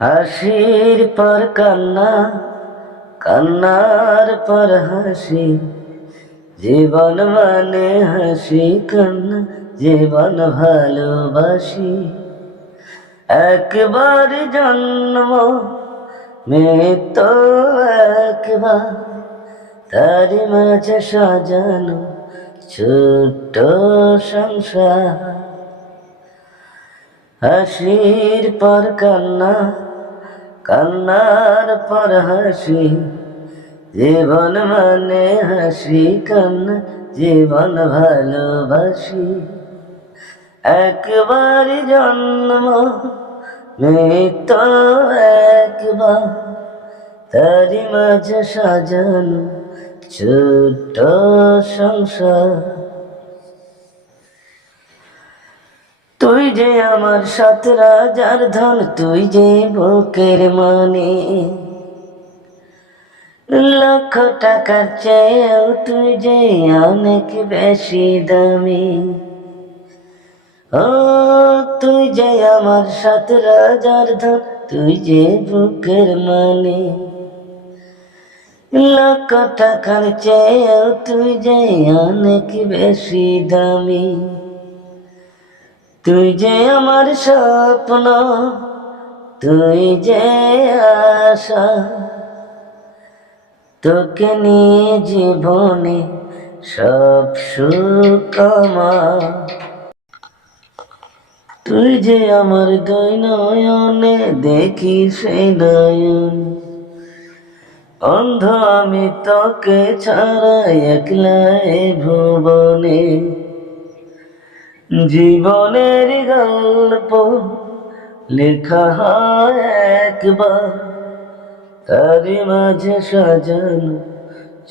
হাসির পর কান্না, কান্নার পর হাসি, জীবন মানে হাসি কান্না, জীবন ভালোবাসি। একবার জন্ম মৃত্যু একবার, তারি মাঝে সাজানো ছোট্ট সংসার। হাসির পর কান্না, কান্নার পর হাসি, জীবন মানে হাসি কান্না, জীবন ভালোবাসি। একবার জন্ম মৃত্যু একবার, তারি মাঝে সাজানো ছোট্ট সংসার। তুই যে আমার ৭ রাজার ধন, তুই যে বুকের মানে, লক্ষ টাকার চেয়েও তুই যে অনেক বেশি দামি। ও তুই যে আমার ৭ রাজার ধন, তুই যে বুকের মানে, লক্ষ টাকার চেয়েও তুই যে অনেক বেশি দামি। তুই যে আমার স্বপ্ন, তুই যে আশা, তোকে নিয়ে জীবনে সব সুখ আমার। তুই যে আমার দুই নয়নে দেখি সেই নয়ন, অন্ধ আমি তোকে ছাড়া একলা এ ভুবনে। জীবনের গল্প লেখা হয় একবার, তারি মাঝে সাজানো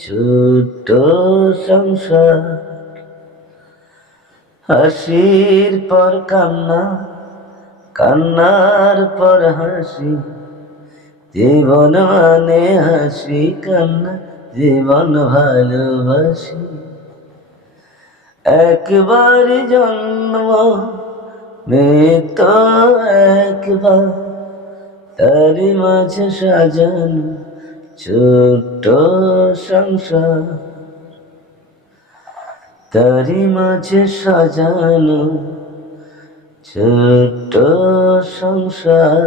ছোট্ট সংসার। হাসির পর কান্না, কান্নার পর হাসি, জীবন মানে হাসি কান্না, জীবন ভালোবাসি। একবার জন্ম মৃত্যু একবার, তারি মাঝে সাজানো ছোট্ট সংসার। তারি মাঝে সাজানো ছোট্ট সংসার।